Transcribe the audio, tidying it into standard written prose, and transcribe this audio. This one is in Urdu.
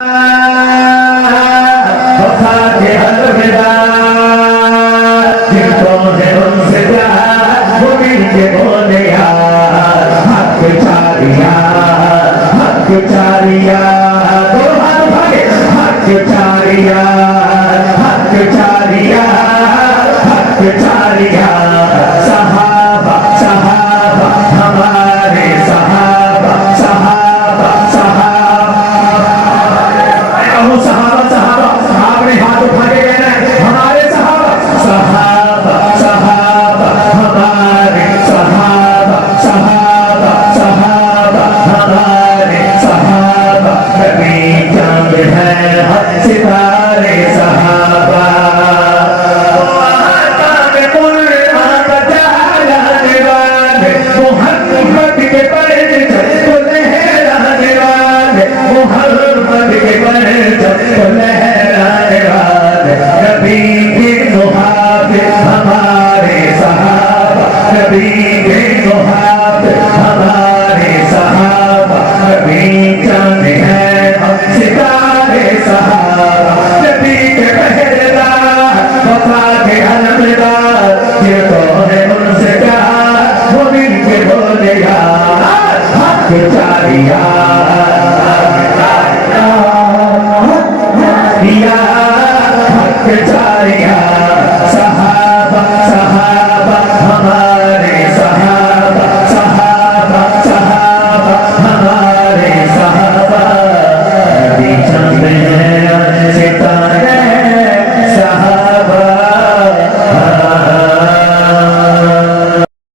وفا کے الوداع جن کو ہے ان سے پیار وہ مل کے بولے یار حق چاریا حق چاریا دو ہاتھ بھاگے حق چاریا حق چاریا حق چاریا صحابہ صحابہ ہمارے صحابہ صحابہ صحابہ آپ نے ہاتھ اٹھا کے کہنا ہے ہمارے صحابہ صحابہ صحابہ ہمارے صحابہ صحابہ صحابہ ہمارے صحابہ نبی چاند ہے ہر ستارے صحابہ محمد کے پرچم کو لہرانے والے محمد کے پرچم کو لہرانے والے نبی کے محافظ ہمارے صحابہ نبی کے محافظ ہمارے صحابہ نبی چاند ہے ہم ستارے صحابہ نبی کے پہرےدار وفا کے علمدار یہ تو ہے ان سے پیار وہ مل کے بولے یار حق چاریا